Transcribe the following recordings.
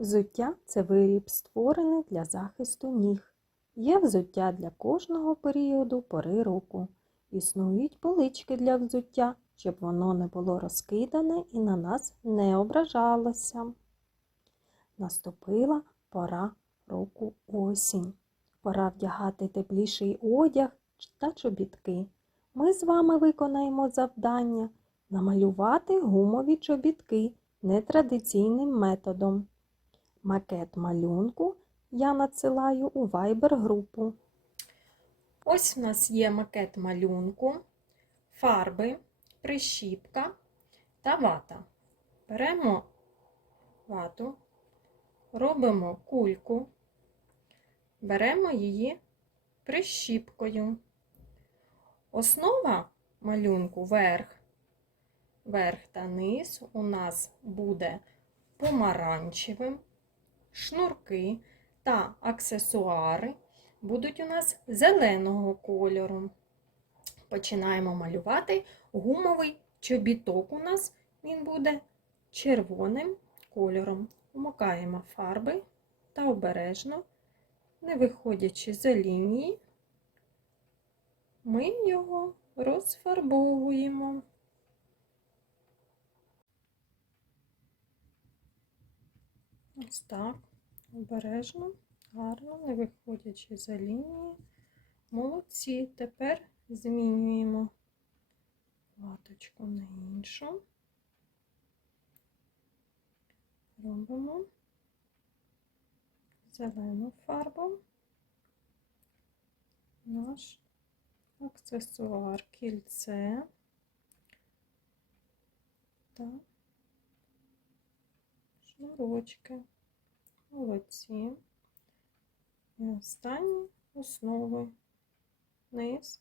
Взуття це виріб, створений для захисту ніг. Є взуття для кожного періоду пори року. Існують полички для взуття, щоб воно не було розкидане і на нас не ображалося. Наступила пора року осінь. Пора вдягати тепліший одяг та чобітки. Ми з вами виконаємо завдання намалювати гумові чобітки нетрадиційним методом. Макет малюнку я надсилаю у Viber групу. Ось у нас є макет малюнку, фарби, прищіпка та вата. Беремо вату, робимо кульку, беремо її прищіпкою. Основа малюнку верх, верх та низ у нас буде помаранчевим, шнурки та аксесуари будуть у нас зеленого кольору. Починаємо малювати гумовий чобіток у нас він буде червоним кольором. Вмикаємо фарби та обережно, не виходячи за лінії, ми його розфарбовуємо. Ось так, обережно, гарно, не виходячи за лінії. Молодці. Тепер змінюємо ваточку на іншу. Робимо зелену фарбу. Наш аксесуар кільце та шнурочки. Молодці. І останні основи. Низ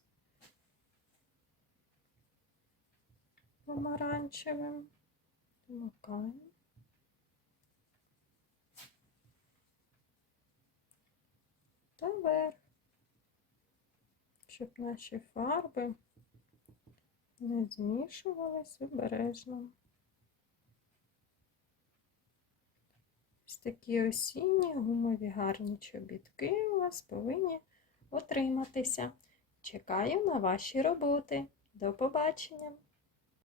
помаранчевим. Вмикаємо. Та верх, щоб наші фарби не змішувались обережно. Ось такі осінні гумові гарні чобітки у вас повинні отриматися. Чекаю на ваші роботи. До побачення!